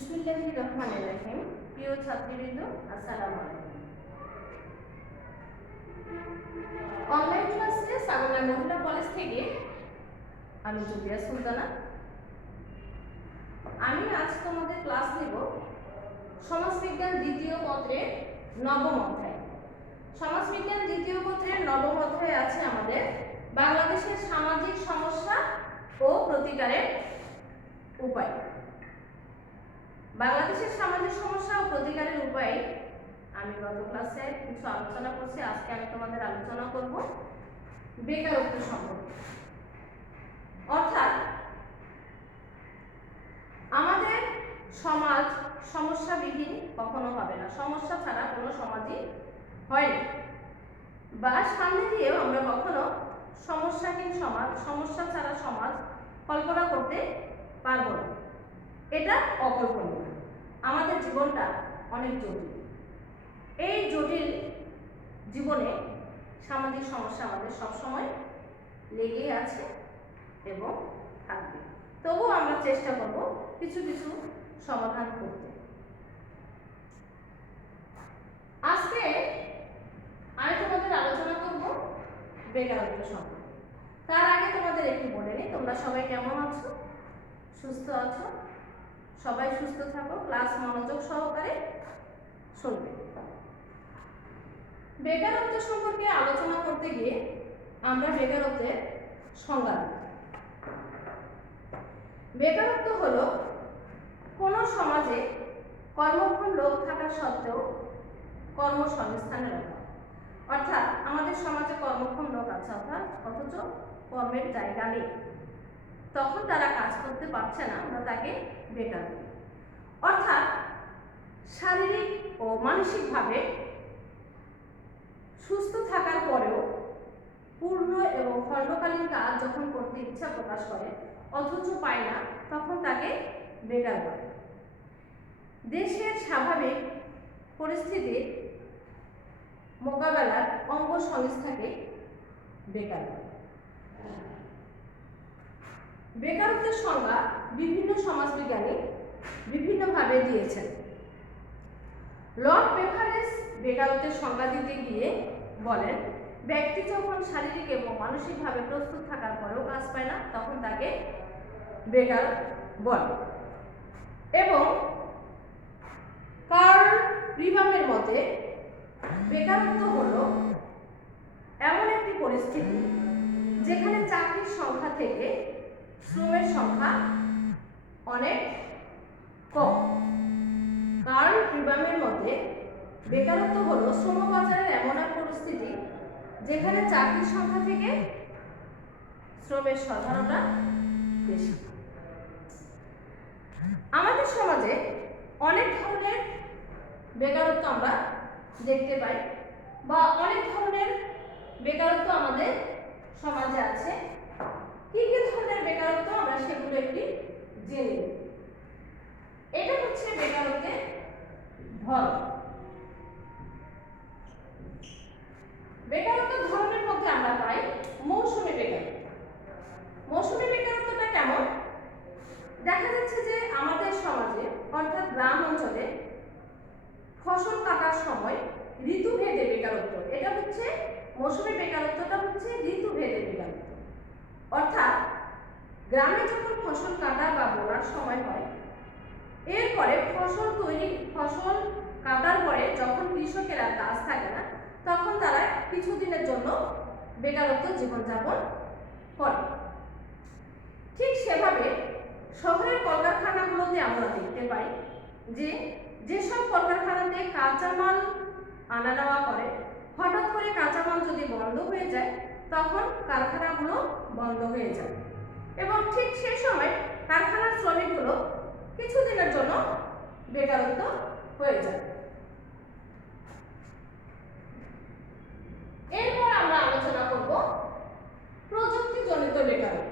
বিসমিল্লাহির রহমানির রহিম। প্রিয় ছাত্রীবৃন্দ, আসসালামু আলাইকুম। অনলাইন ক্লাসে সাগরনাই মহিলা কলেজ থেকে আমি জুবিয়া সুলতানা। আমি আজ তোমাদের ক্লাস নেব সমাজবিজ্ঞান দ্বিতীয় পত্রের নবম অধ্যায়। সমাজবিজ্ঞান দ্বিতীয় পত্রের নবম অধ্যায়ে আছে আমাদের বাংলাদেশের সামাজিক সমস্যা ও প্রতিকারের উপায়। বাংলাদেশের সামাজিক সমস্যা ও প্রতিকারের উপায় আমি গত ক্লাসে কিছু আলোচনা করছি। আজকে আমি তোমাদের আলোচনা করব বেকারত্ব সম্পর্কে। অর্থাৎ আমাদের সমাজ সমস্যাবিহীন কখনো হবে না, সমস্যা ছাড়া কোনো সমাজই হয় না, বা সামনে দিয়েও আমরা কখনো সমস্যাহীন সমাজ, সমস্যা ছাড়া সমাজ কল্পনা করতে পারবো না। এটা অকল্পনীয়। আমাদের জীবনটা অনেক জটিল। এই জটিল জীবনে সামাজিক সমস্যা আমাদের সবসময় লেগেই আছে এবং থাকবে। তবুও আমরা চেষ্টা করব কিছু কিছু সমাধান করতে। আজকে আমি তোমাদের আলোচনা করব বেকারত্ব সম্পর্কে। তার আগে তোমাদের একটু বলে নিই, তোমরা সবাই কেমন আছো? সুস্থ আছো? সবাই সুস্থ থাকো, ক্লাস মনোযোগ সহকারে শুনবে। বেকারত্ব সম্পর্কে আলোচনা করতে গিয়ে আমরা বেকারত্বের সংজ্ঞা দিই। বেকারত্ব হলো কোনো সমাজে কর্মক্ষম লোক থাকা সত্ত্বেও কর্মসংস্থানের অভাব। অর্থাৎ আমাদের সমাজে কর্মক্ষম লোক আছে, অথচ কর্মের জায়গা নেই, তখন তারা কাজ করতে পারছে না, আমরা তাকে বেকার বলি। অর্থাৎ শারীরিক ও মানসিকভাবে সুস্থ থাকার পরেও পূর্ণ এবং খণ্ডকালীন কাজ যখন করতে ইচ্ছা প্রকাশ করে অথচ পায় না, তখন তাকে বেকার বলে। দেশের স্বাভাবিক পরিস্থিতির মোকাবেলার অঙ্গ সংস্থাকে বেকার বলে। বেকারত্বের সংজ্ঞা বিভিন্ন সমাজবিজ্ঞানী বিভিন্নভাবে দিয়েছেন। লর্ড বেকারেজ বেকারত্বের সংজ্ঞা দিতে গিয়ে বলেন, ব্যক্তি যখন শারীরিক এবং মানসিকভাবে প্রস্তুত থাকার পরেও কাজ পায় না, তখন তাকে বেকার বলে। এবং কার্ল রিভামের মতে বেকারত্ব হলো এমন একটি পরিস্থিতি যেখানে চাকরির সংখ্যা থেকে শ্রমের সংখ্যা অনেক কম। কার্ল রিভামের মতে বেকারত্ব হলো শ্রমবাজারের এমন এক পরিস্থিতি যেখানে চাকরির সংখ্যা থেকে শ্রমের সাধারণতা বেশি। আমাদের সমাজে অনেক ধরনের বেকারত্ব আমরা দেখতে পাই, বা অনেক ধরনের বেকারত্ব আমাদের সমাজে আছে। কি কি ধরনের বেকারত্ব আমরা সেগুলো একটি জেনে নিই। এটা হচ্ছে বেকারত্বের ধরন। বেকারত্বের ধরনের মধ্যে আমরা পাই মৌসুমী বেকারত্ব। মৌসুমী বেকারত্বটা কেমন? দেখা যাচ্ছে যে আমাদের সমাজে অর্থাৎ গ্রাম অঞ্চলে ফসল কাটার সময় ঋতুভেদে বেকারত্ব, এটা হচ্ছে মৌসুমী বেকারত্বটা হচ্ছে ঋতুভেদে বেকারত্ব। অর্থাৎ গ্রামে যখন ফসল কাটা বা বোনার সময় হয়, এরপরে ফসল কাটার পরে যখন কৃষকেরা কাজ থাকে না, তখন তারা কিছুদিনের জন্য বেকারত্ব জীবনযাপন করে। ঠিক সেভাবে শহরের কলকারখানাগুলোতে আমরা দেখতে পাই যে যেসব কলকারখানাতে কাঁচামাল আনা নেওয়া করে, হঠাৎ করে কাঁচামাল যদি বন্ধ হয়ে যায়, তখন কারখানাগুলো বন্ধ হয়ে যায় এবং ঠিক সেই সময় কারখানার শ্রমিকগুলো কিছুদিনের জন্য বেকারত্ব হয়ে যায়। এরপর আমরা আলোচনা করব প্রযুক্তিজনিত বেকারত্ব।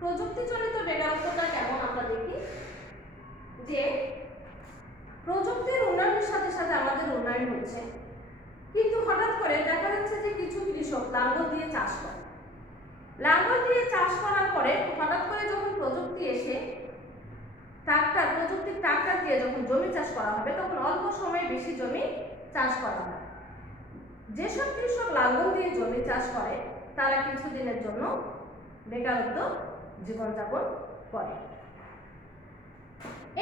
প্রযুক্তিজনিত বেকারত্বটা কেমন আমরা দেখি যে প্রযুক্তির উন্নয়নের সাথে সাথে আমাদের উন্নয়ন হচ্ছে, কিন্তু হঠাৎ করে দেখা যাচ্ছে যে কিছু কৃষক লাঙ্গল দিয়ে চাষ করে। লাঙ্গল দিয়ে চাষ করার পরে হঠাৎ করে যখন প্রযুক্তি এসে প্রযুক্তির ট্রাক্টর দিয়ে যখন জমি চাষ করা হবে তখন অল্প সময়ে বেশি জমি চাষ করা হয়। যেসব কৃষক লাঙ্গল দিয়ে জমি চাষ করে তারা কিছুদিনের জন্য বেকারত্ব জীবনযাপন করে।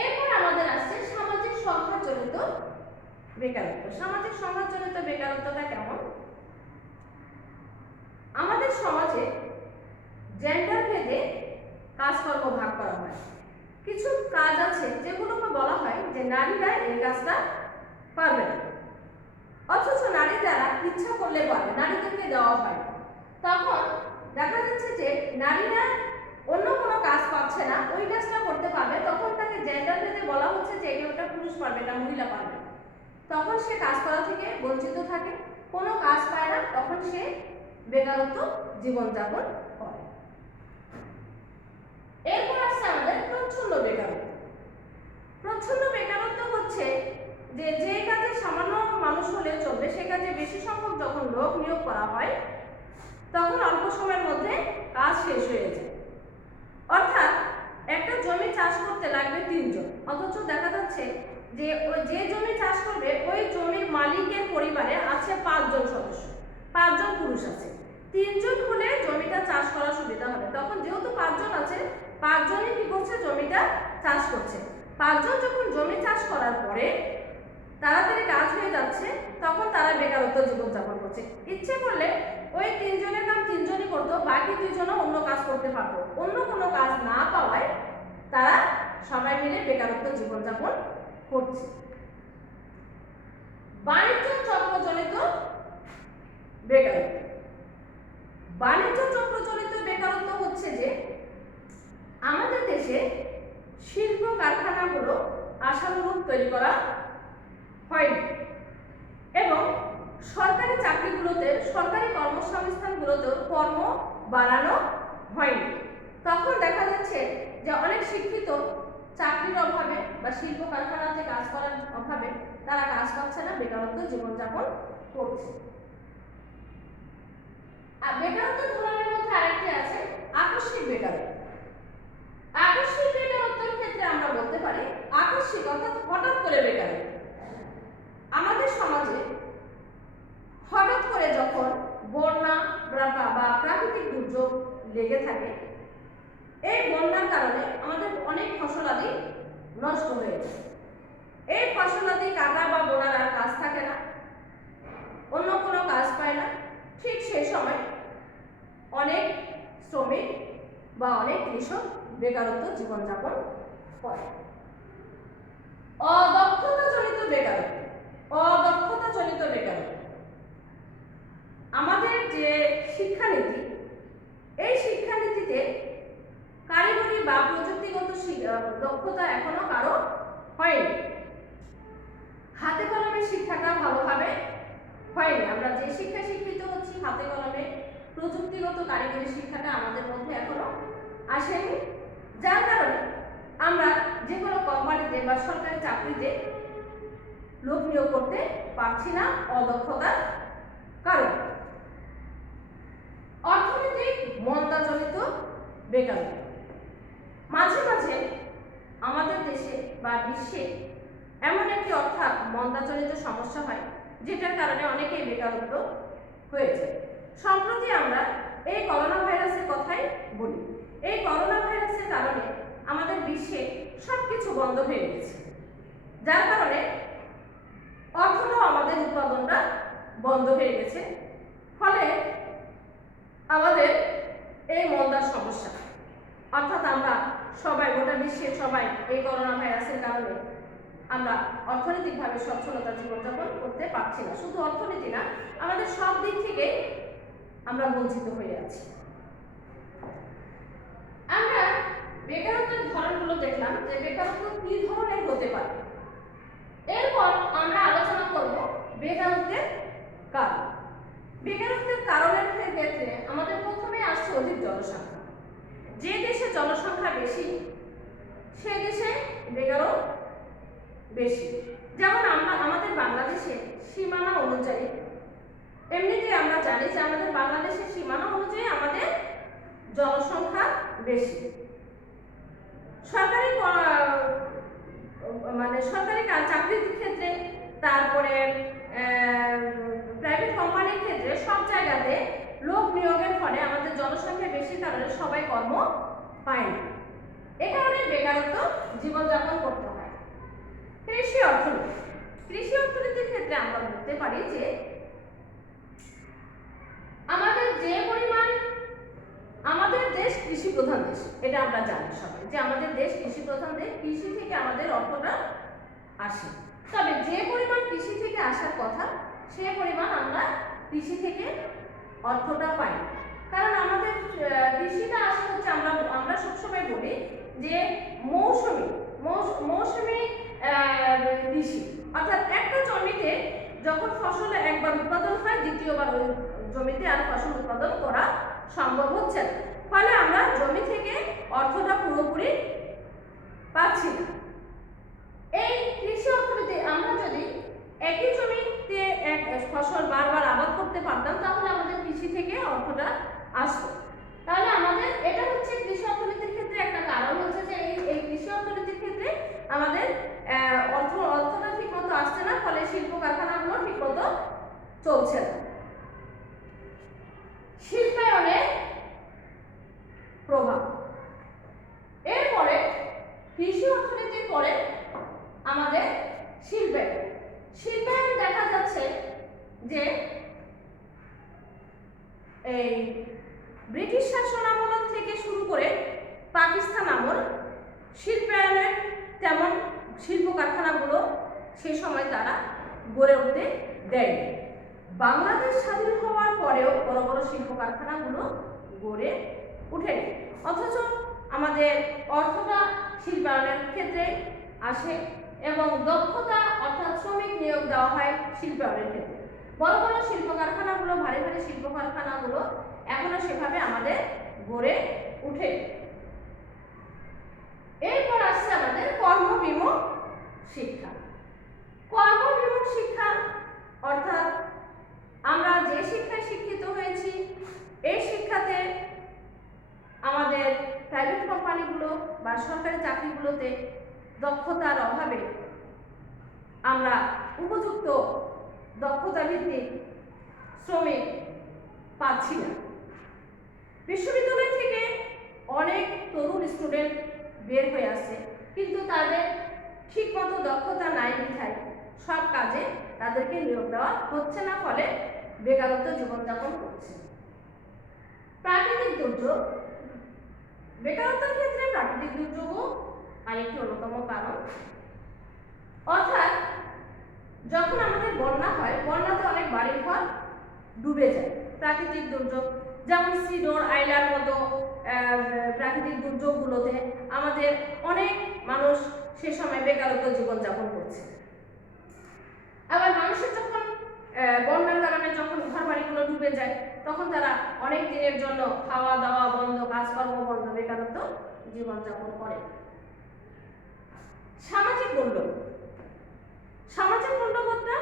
এরপর আমাদের আসছে সামাজিক সংখ্যাজনিত বেকারত্ব। সামাজিক সংখ্যাজনিত বেকারত্বটা কেমন? আমাদের সমাজে জেন্ডার ভেদে কাজকর্ম ভাগ করা হয়। কিছু কাজ আছে যেগুলোকে বলা হয় যে নারীরা এই কাজটা পারবে না, অথচ নারী দ্বারা ইচ্ছা করলে পারবে, নারীদেরকে দেওয়া হয়। তখন দেখা যাচ্ছে যে নারীরা অন্য কোনো কাজ পাচ্ছে না, ওই কাজটা করতে পারবে, তখন তাকে জেন্ডার ভেদে বলা হচ্ছে যে এটা পুরুষ পারবে না, মহিলা পারবে। তখন সে কাজ করা থেকে বঞ্চিত থাকে, কোনো কাজ পায় না, তখন সে বেকারত্ব জীবনযাপন করে। এরপর আসছে আমাদের প্রচ্ছন্ন বেকারত্ব। প্রচ্ছন্ন বেকারত্ব হচ্ছে যে কাজে সামান্য মানুষ হলে চলবে সে কাজে বেশি সংখ্যক যখন লোক নিয়োগ করা হয় তখন অল্প সময়ের মধ্যে কাজ শেষ হয়ে যায়। অর্থাৎ একটা জমি চাষ করতে লাগবে 3 জন, অথচ দেখা যাচ্ছে যে জমি চাষ করবে ওই জমির মালিকের পরিবারে আছে 5 জন সদস্য, 5 জন পুরুষ আছে। 3 জন হলে জমিটা চাষ করা সুবিধা হবে। তখন যেহেতু 5 জন আছে, 5 জনই কি করছে? জমিটা চাষ করছে। 5 জন যখন জমি চাষ করার পরে তাড়াতাড়ি কাজ হয়ে যাচ্ছে তখন তারা বেকারত্ব জীবনযাপন করছে। ইচ্ছে করলে ওই 3 জনের কাজ 3 জনই করতো, বাকি 2 জনও অন্য কাজ করতে পারতো। অন্য কোনো কাজ না পাওয়ায় তারা সবাই মিলে বেকারত্ব জীবনযাপন করছে। বাণিজ্য চক্রজনিত বেকারত্ব। বাণিজ্য চক্রজনিত বেকারত্ব হচ্ছে যে আমাদের দেশে শিল্প কারখানাগুলো আশানুরূপ তৈরি করা হয়নি এবং সরকারি চাকরিগুলোতে, সরকারি কর্মসংস্থানগুলোতে কর্ম বাড়ানো হয়নি। তখন দেখা যাচ্ছে যে অনেক শিক্ষিত চাকরির অভাবে বা শিল্প কারখানাতে কাজ করার অভাবে তারা কাজ পাচ্ছে না, বেকারত্ব জীবনযাপন করছে। আর বেকারত্ব ধরনের মধ্যে আরেকটি আছে আকস্মিক বেকারত্ব। আকস্মিক বেকারত্বের ক্ষেত্রে আমরা বলতে পারি আকস্মিক অর্থাৎ হঠাৎ করে বেকারত্ব। আমাদের সমাজে হঠাৎ করে যখন বন্যা বা প্রাকৃতিক দুর্যোগ লেগে থাকে, এই বন্যার কারণে আমাদের অনেক ফসলাদি নষ্ট হয়ে যায়। এই ফসলাদি কাটা বা বোনার আর কাজ থাকে না, অন্য কোনো কাজ পায় না। ঠিক সেই সময় অনেক শ্রমিক বা অনেক কৃষক বেকারত্ব জীবনযাপন করে। অদক্ষতাজনিত বেকারত্ব। অদক্ষতাজনিত বেকারত্ব আমাদের যে শিক্ষানীতি, এই শিক্ষানীতিতে কারিগরি বা প্রযুক্তিগত দক্ষতা এখনো কারো হয়নি। হাতে কলমে শিক্ষাটা ভালোভাবে হয়নি। আমরা যে শিক্ষা শিক্ষিত হচ্ছি হাতে কলমে প্রযুক্তিগত কারিগরি শিক্ষাটা আমাদের মধ্যে এখনো আসেনি, যার কারণে আমরা যে কোনো কোম্পানিতে বা সরকারি চাকরিতে লোক নিয়োগ করতে পারছি না অদক্ষতার কারণে। অর্থনৈতিক মন্দাজনিত বেকারত্ব। মাঝে মাঝে আমাদের দেশে বা বিশ্বে এমন একটি অর্থাৎ মন্দাজনিত সমস্যা হয় যেটার কারণে অনেকেই বেকারত্ব হয়েছে। সম্প্রতি আমরা এই করোনা ভাইরাসের কথাই বলি। এই করোনা ভাইরাসের কারণে আমাদের বিশ্বে সবকিছু বন্ধ হয়ে গেছে, যার কারণে অর্থটাও আমাদের উৎপাদনটা বন্ধ হয়ে গেছে। ফলে আমাদের এই মন্দার সমস্যা, অর্থাৎ আমরা সবাই, গোটা বিশ্বের সবাই এই করোনা ভাইরাসের কারণে আমরা অর্থনৈতিকভাবে সচ্ছলতা জীবনযাপন করতে পারছি না। শুধু অর্থনীতি না, আমাদের সব দিক থেকে আমরা বঞ্চিত হয়ে আছি। আমরা বেকারত্বের ধরনগুলো দেখলাম যে বেকারত্ব কি ধরনের হতে পারে। এরপর আমরা আলোচনা করব বেকারত্বের কারণ। বেকারত্বের কারণের ক্ষেত্রে আমাদের প্রথমে আসছে অধিক জনসংখ্যা। যে দেশে জনসংখ্যা বেশি সে দেশে বেকারও বেশি। যেমন আমাদের বাংলাদেশে সীমানা অনুযায়ী, এমনিতেই আমরা জানি যে আমাদের বাংলাদেশের সীমানা অনুযায়ী আমাদের জনসংখ্যা বেশি। সরকারি মানে সরকারি চাকরির ক্ষেত্রে, তারপরে প্রাইভেট কোম্পানির ক্ষেত্রে সব জায়গাতে লোক নিয়োগের ফলে আমাদের জনসংখ্যা বেশি কারণে সবাই কর্ম পায় না। এ কারণে বেকারত্ব জীবনযাপন করতে হয়। কৃষি অর্থনীতি, কৃষি অর্থনীতির ক্ষেত্রে আমরা বলতে পারি যে আমাদের যে পরিমাণ, আমাদের দেশ কৃষি প্রধান দেশ, এটা আমরা জানি সবাই যে আমাদের দেশ কৃষি প্রধান দেশ, কৃষি থেকে আমাদের অর্থটা আসে। তবে যে পরিমাণ কৃষি থেকে আসার কথা সে পরিমাণ আমরা কৃষি থেকে অর্থটা পাই, কারণ আমাদের কৃষিটা আসে হচ্ছে, আমরা সবসময় বলি যে মৌসুমি কৃষি, অর্থাৎ একটা জমিতে যখন ফসল একবার উৎপাদন হয় দ্বিতীয়বার ওই জমিতে আর ফসল উৎপাদন করা সম্ভব হচ্ছে না, ফলে আমরা জমি থেকে অর্থটা পুরোপুরি পাচ্ছি না। এই কৃষি অর্থনীতি আমরা যদি একই জমিতে এক ফসল বারবার আবাদ করতে পারতাম তাহলে আমাদের কৃষি থেকে অর্থটা আসতো। তাহলে আমাদের এটা হচ্ছে কৃষি অর্থনীতির ক্ষেত্রে একটা কারণ হচ্ছে যে এই কৃষি অর্থনীতির ক্ষেত্রে আমাদের অর্থটা ঠিকমতো আসছে না, ফলে শিল্প কারখানাগুলো ঠিকমতো চলছে না। শিল্পায়নের প্রভাব, এরপরে কৃষি অর্থনীতির পরে আমাদের শিল্পায়ন দেখা যাচ্ছে যে এই ব্রিটিশ শাসন আমল থেকে শুরু করে পাকিস্তান আমল শিল্পায়নের তেমন শিল্প কারখানাগুলো সে সময় তারা গড়ে উঠতে দেয়নি। বাংলাদেশ স্বাধীন হওয়ার পরেও বড় বড় শিল্প কারখানাগুলো গড়ে ওঠেনি, অথচ আমাদের অর্থটা শিল্পায়নের ক্ষেত্রে আসে এবং দক্ষতা অর্থাৎ শ্রমিক নিয়োগ দেওয়া হয় শিল্পায়নের ক্ষেত্রে। বড় বড় শিল্প কারখানাগুলো, ভারী ভারী শিল্প কারখানাগুলো এখনো সেভাবে আমাদের গড়ে উঠে। এরপর আসছে আমাদের কর্মবিমুখ শিক্ষা। কর্মবিমুখ শিক্ষা অর্থাৎ আমরা যে শিক্ষায় শিক্ষিত হয়েছি এই শিক্ষাতে আমাদের প্রাইভেট কোম্পানিগুলো বা সরকারি চাকরিগুলোতে দক্ষতার অভাবে আমরা উপযুক্ত দক্ষতা ভিত্তিক শ্রমিক পাচ্ছি না। বিশ্ববিদ্যালয় থেকে অনেক তরুণ স্টুডেন্ট বের হয়ে আসছে, কিন্তু তাদের ঠিকমতো দক্ষতা নাই বিধায় সব কাজে তাদেরকে নিয়োগ দেওয়া হচ্ছে না, ফলে বেকারত্ব জীবনযাপন করছে। প্রাকৃতিক দুর্যোগ, বেকারত্বের ক্ষেত্রে প্রাকৃতিক দুর্যোগও আরেকটি অন্যতম কারণ। অর্থাৎ যখন আমাদের বন্যা হয়, বন্যাতে অনেক বাড়িঘর ডুবে যায়। প্রাকৃতিক দুর্যোগ যেমন সিডর, আইলার মতো প্রাকৃতিক দুর্যোগগুলোতে আমাদের অনেক মানুষ সে সময় বেকারত্ব জীবনযাপন করছে। আবার মানুষের যখন বন্যার কারণে যখন ঘর বাড়িগুলো ডুবে যায় তখন তারা অনেক দিনের জন্য খাওয়া দাওয়া বন্ধ, কাজকর্ম বন্ধ, বেকারত্ব জীবনযাপন করে। সামাজিক মূল্যবোধ, সামাজিক মূল্যবোধটা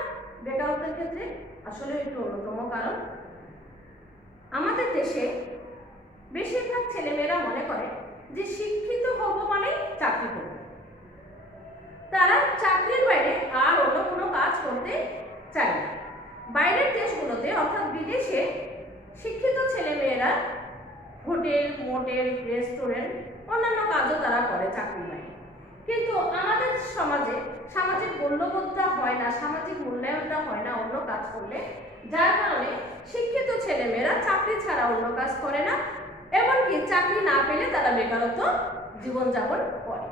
বেকারত্বের ক্ষেত্রে আসলে একটু অন্যতম কারণ। আমাদের দেশে বেশিরভাগ ছেলেমেয়েরা মনে করে যে শিক্ষিত হব মানে চাকরি করব, তারা চাকরির বাইরে আর অন্য কোনো কাজ করতে চায় না। বাইরের দেশগুলোতে অর্থাৎ বিদেশে শিক্ষিত ছেলেমেয়েরা হোটেল, মোটেল, রেস্টুরেন্ট, অন্যান্য কাজও তারা করে চাকরির বাইরে। কিন্তু আমাদের সমাজে সামাজিক মূল্যবোধটা হয় না, সামাজিক মূল্যায়নটা হয় না অন্য কাজ করলে, যার কারণে শিক্ষিত ছেলেমেয়েরা চাকরি ছাড়া অন্য কাজ করে না, এমনকি চাকরি না পেলে তারা বেকারত্ব জীবনযাপন করে।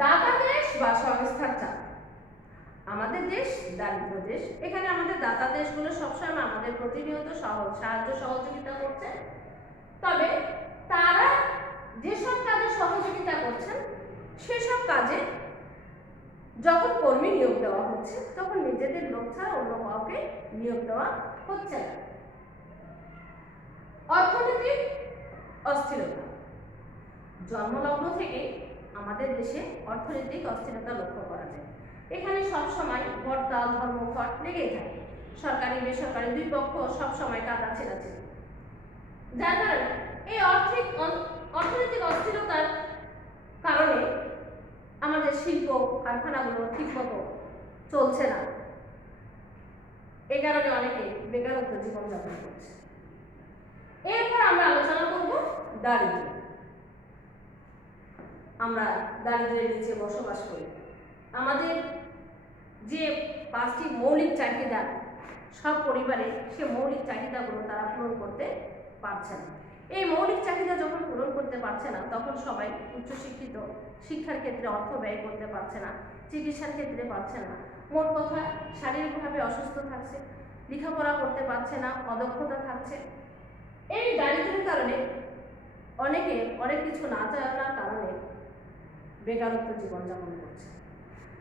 দাতাদেশ বা সংস্থার চাপ, আমাদের দেশ দারিদ্র দেশ, এখানে আমাদের দাতা দেশগুলো সবসময় আমাদের প্রতিনিয়ত সাহায্য সহযোগিতা করছে। তবে তারা যেসব কাজে সহযোগিতা করছেন সেসব কাজে যখন কর্মী নিয়োগ দেওয়া হচ্ছে তখন নিজেদের লোক ছাড়া অন্য কাউকে নিয়োগ দেওয়া হচ্ছে না। অর্থনৈতিক অস্থিরতা, জন্মলগ্ন থেকে আমাদের দেশে অর্থনৈতিক অস্থিরতা লক্ষ্য করা যায়। এখানে সবসময় হরতাল, ধর্মঘট লেগেই থাকে, সরকারি বেসরকারি দুই পক্ষ সবসময় কাদা ছেড়াছেড়ি, যার কারণে এই অর্থনৈতিক অস্থিরতার কারণে আমাদের কারখানাগুলো ঠিকমতো চলছে না, এই কারণে অনেকে বেকারত্ব জীবনযাপন করছে। এরপর আমরা আলোচনা করব দারিদ্র্য। আমরা দারিদ্র্যের নিচে বসবাস করি। আমাদের যে 5টি মৌলিক চাহিদা সব পরিবারে, সে মৌলিক চাহিদাগুলো তারা পূরণ করতে পারছে না। এই মৌলিক চাহিদা যখন পূরণ করতে পারছে না, তখন সবাই উচ্চশিক্ষিত, শিক্ষার ক্ষেত্রে অর্থ ব্যয় করতে পারছে না, চিকিৎসার ক্ষেত্রে পারছে না, মোট কথা শারীরিকভাবে অসুস্থ থাকছে, লেখাপড়া করতে পারছে না, অদক্ষতা থাকছে। এই দারিদ্র্যের কারণে অনেকে অনেক কিছু না জানার কারণে বেকারত্ব জীবনযাপন করছে।